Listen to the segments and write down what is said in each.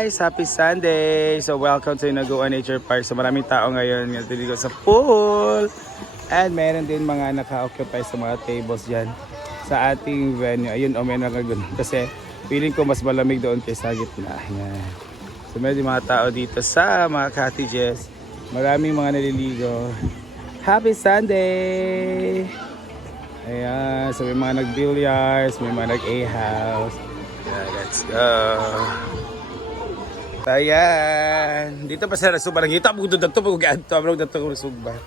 guys! Happy Sunday! So welcome to Inaguan Nature Park. So maraming tao ngayon nga dito sa pool. And meron din mga naka-occupy sa mga tables dyan sa ating venue. Ayun, o may nakagun. Kasi feeling ko mas malamig doon kaysa gitna. Yan. So meron din mga tao dito sa mga cottages. Maraming mga naliligo. Happy Sunday! Ayan, so may mga nag-billiards, may mga nag-a-house. Yeah, let's go. Ayan. Dito pa sa Sugba. Nangita mo dito dito. Pag ganito. Amrog dito ko Sugba.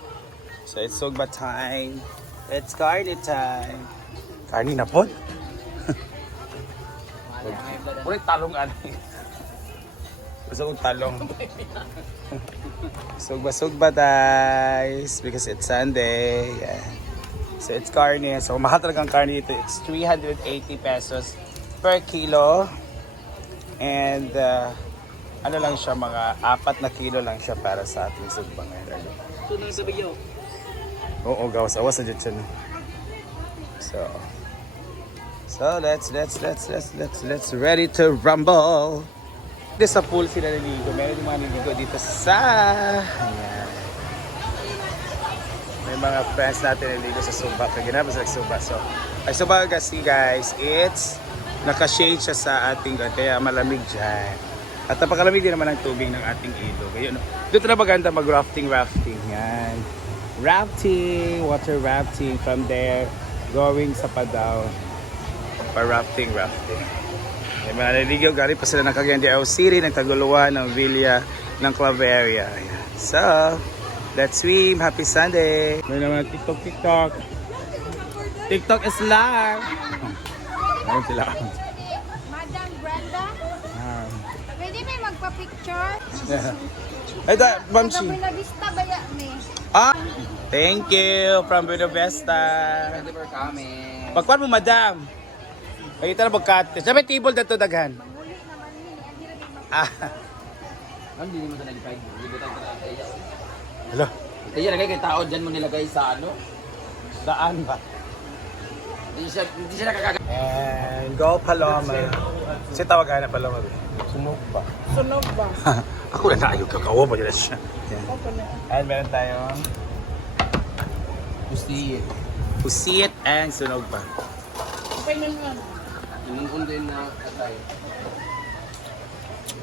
So it's Sugba time. It's carne time. Carne na po? Ulit talong ano Gusto kong talong. Sugba Sugba guys. Because it's Sunday. Yeah. So it's carne. So mahal talagang carne dito. It's 380 pesos per kilo. And uh, ano lang siya, mga apat na kilo lang siya para sa ating sugba ngayon. Tunang sa biyo. Oo, gawas. Awas na dyan? So, so let's, let's, let's, let's, let's, let's ready to rumble. Dito sa pool sila naligo. Meron yung mga naligo dito sa... Ayan. May mga friends natin naligo sa Sumba. Kaya ginaba sa Sumba. So, ay Sumba kasi guys, it's naka-shade siya sa ating kaya malamig dyan. At napakalamig din naman ang tubig ng ating ilog. Ayun, dito na maganda mag-rafting, rafting. Yan. Rafting, water rafting. From there, going sa Padaw. Pa-rafting, rafting. May mga naliligaw, galing pa sila ng Cagayan de Oro City, ng Taguluan, ng Villa, ng Claveria. So, let's swim. Happy Sunday! May naman TikTok, TikTok. TikTok is live! Ayun sila. Madam Brenda, Ah. pwede may magpa-picture? Ay, da, Ma'am Sa Chi. Buena Vista ba me? Ah, thank you from Buena Vista. Thank you for coming. Pagkuhan mo, madam. Pagkita na magkat. Sa may table na to, daghan. Manguli naman ni, ang hirap yung mag- Ah, Ang hindi mo ito nag-find. Hindi mo ito nag-find. hello. Kaya lagay kay tao dyan mo nilagay sa ano. Daan ba? Hindi siya, hindi siya nakakag... And go Paloma. Kasi tawagan na Paloma. Sunog ba? Sunog ba? Ako na naayo kakawa pa dyan siya. And meron tayong Gusti. pusit and sunog ba. Okay na naman. Yung kundi na atay.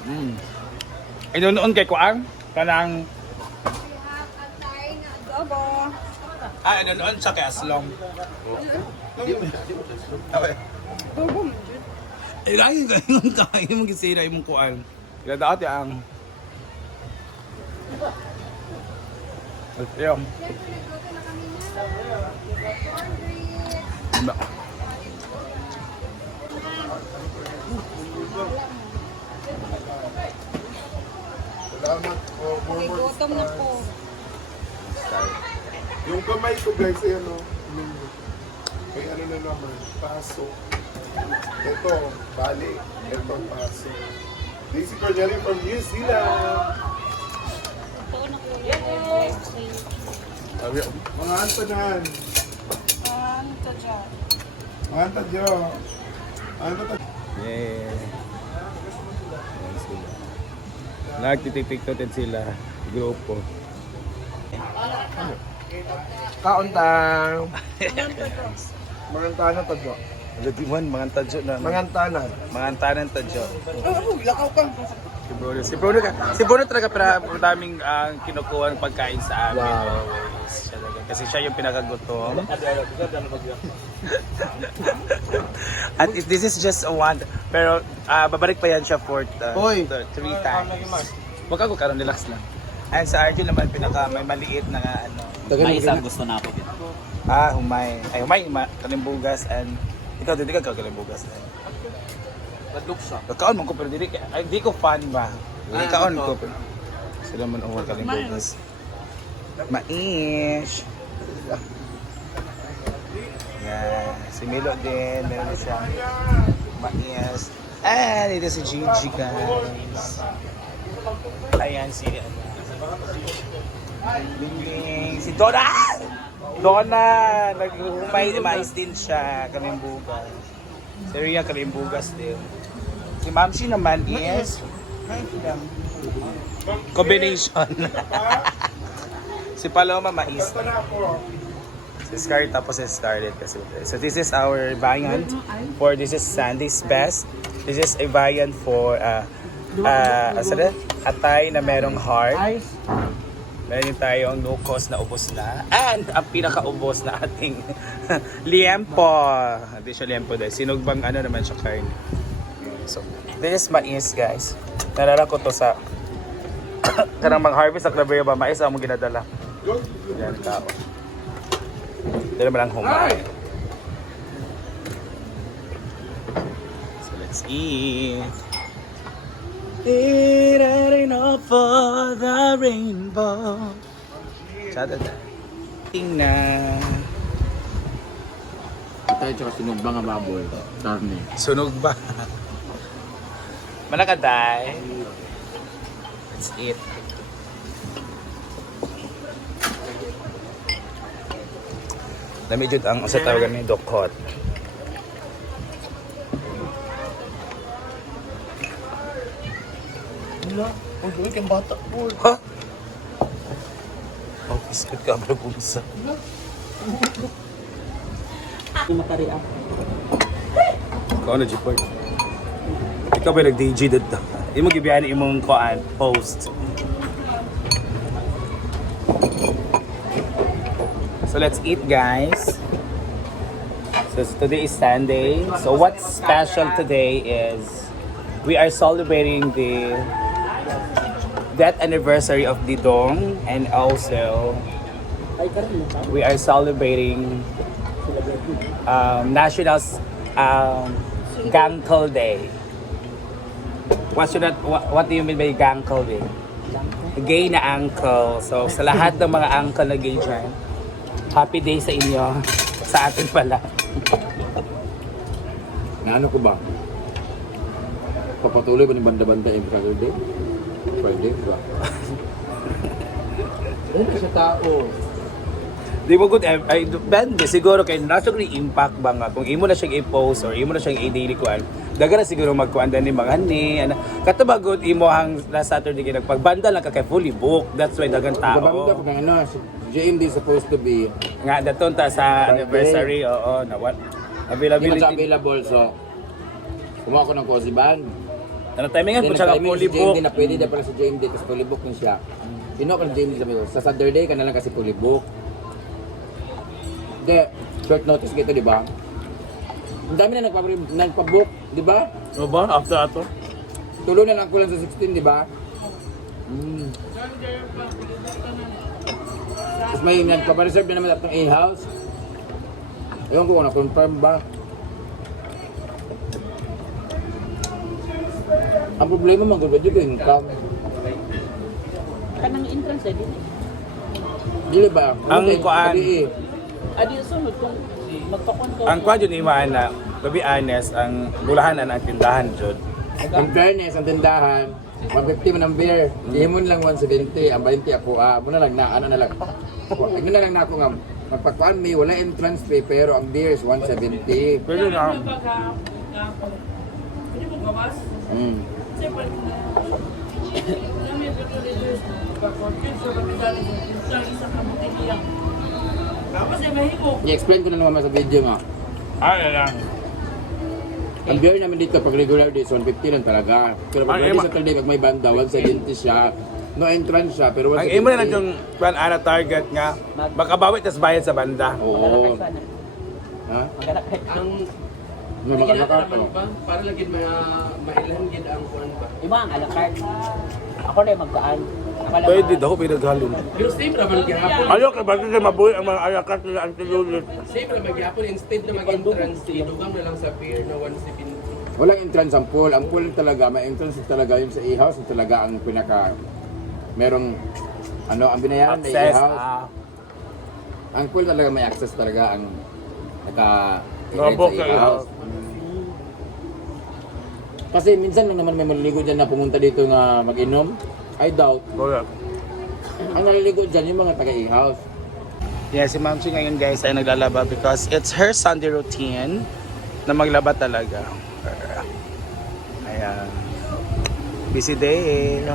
Mm. Ay, noon kay Kuang, kanang, Atay na adobo. ah, noon siya kay Aslong. Okay. Adobo mo, Eh, lagi ka yung kaya mong gisira yung kuan. Kaya dati ang... Na. Diba? Salamat po. Gutom na po. Yung kamay ko guys, ayan o. May ano na naman, paso. Ito, bali. Ito, paso. Daisy Cornelli from New Zealand. Ito na po yan. Mga to dyan? Mga antadyo. Ano ta? Yeah. Ayan sila. Grupo. Kauntang. Mangantanan tadyo. Ladiman, mga tadyo na. Mga, Mangantanan. mga tanan tadyo. Oh, lakaw ka. Si Bruno. Si Bruno, si Bruno talaga para daming uh, kinukuha ng pagkain sa amin. Wow. Always. Siya talaga. Kasi siya yung pinakagutom. At it- this is just a one. Pero ah, babalik pa yan siya for uh, th- three times. Huwag ako karon relax lang. And sa Arjun naman pinaka may maliit na nga, ano. May isang gusto na ako. Ah, humay. Ay, humay, ma, kalimbugas and ikaw din ka kalimbugas. Madlok siya. Kaon man ko pero dili ay di ko fan ba. Dili Ah, kaon ito. ko pero sila man over kalimbugas. Mais. Yeah, si Milo din, meron din siyang mais. And ito si Gigi guys. Ayan si Bing Si Donna! Donna! Nag-humay, mais din siya. Kaming bugas. Si Rhea kaming bugas din. Si Mamshi naman is Combination. si Paloma mais. Na. Si Scarlett tapos si Scarlett kasi. So this is our variant for this is Sandy's best. This is a variant for uh, uh, asa na? atay na merong heart. Meron din tayong no cost na ubos na. And ang pinakaubos na ating liempo. Hindi siya liempo dahil sinugbang ano naman siya carne. So, this is mais guys. Nalala ko to sa karang mag-harvest sa Claveria ba mais ang ginadala. Yan tao. Dito naman ang humay. So let's eat. It ain't enough for the rainbow. Da. Tingnan. Tayo tsaka sinog ba nga baboy? Karne. Sunog ba? Malakaday. Let's eat. Dami jud ang sa tawagan ni Dokot. Wala. Ang gawin kang bata po. Ha? Oh, biskit ka bro kumsa. Ikaw na, Jipord. Ikaw ba nag-DJ dito? Hindi mo gibihan imong koan, post. So let's eat guys. So today is Sunday. So what's special today is we are celebrating the death anniversary of Didong and also we are celebrating um, National um, Gankle Day. What should that, what, what do you mean by Gankle Day? Gay na uncle. So sa lahat ng mga uncle na gay dyan, happy day sa inyo. Sa atin pala. Na ano ko ba? Papatuloy ba ni banda-banda yung Saturday? Friday, ba? Ano sa tao? Di mo good, ay, ay, depende. Siguro kay nasa ni impact ba nga. Kung imo na siyang i-post or imo na siyang i-daily kuan, daga na siguro magkuan din ni mga ni. Ano, katabagod imo hang last Saturday kay nagpagbanda lang ka kay fully book. That's why dagang Kabanda tao. pa kang ano, si JMD supposed to be Nga daton ta sa anniversary, oo, na what? hindi Availability. available so kumuha ko ng cozy band. Po Then siya ka fully book. na pwede na pala si JMD kasi fully book din siya. Pino ko ng JMD sabi ko, sa Saturday ka na lang kasi fully book. Hindi, short notice gitu di ba? Ang dami na nagpa nagpa-book, di ba? Ano ba? After ato? Tulo na lang ko lang sa 16, di ba? Mm. Tapos may nagpa-reserve na naman atong A-house. Ewan ko kung na-confirm ba. Ang problema man, good ba income? kanang entrance eh din. Dili ba? Ang Okay, kuan. adi eh. Adi sunod kung magpakon ko. Ang kwa jud imaan na to be honest, ang bulahan ang tindahan jud. In fairness, ang tindahan, 150 man ang beer. Ihimon lang 170, ang 20 ako, ah, muna lang na, ano na lang. Ano na lang na ako nga, magpakuan may wala entrance fee, pero ang beer is 170. Pero na Mm. I-explain ko na naman sa video nga. ay lang. Ang beer namin dito pag regular days, 150 lang talaga. Pero pag Ay, ready ema- Saturday, pag may banda, 170 siya. No entrance siya, pero 170. Ang imo na lang yung kwan ana target nga baka bawit tas bayad sa banda. Oo. Ha? Magana kahit Ano makakakak? para lagi ma mailan gid ang kuan ba. Iba ang alakart. Ako na. Akala Pwede daw pinaghalin. Pero same ra man gihapon. Ayaw kay bakit kay mabuhay ang mga ayakat nila ang tilulit. Same ra man gihapon instead na mag-entrance idugang na lang sa pier na 170. Walang entrance ang pool. Ang pool talaga, may entrance talaga yung sa e-house. Yung talaga ang pinaka... Merong... Ano, ang binayaran na e-house. Ah, Ang pool talaga may access talaga ang naka... Nakabook sa e-house. Kasi minsan lang naman may maliligo dyan na pumunta dito nga mag-inom. I doubt. correct. Ang naliligo dyan yung mga taga e-house. Yeah, si Ma'am Chi ngayon guys ay naglalaba because it's her Sunday routine na maglaba talaga. Ayan. Busy day. eh, no?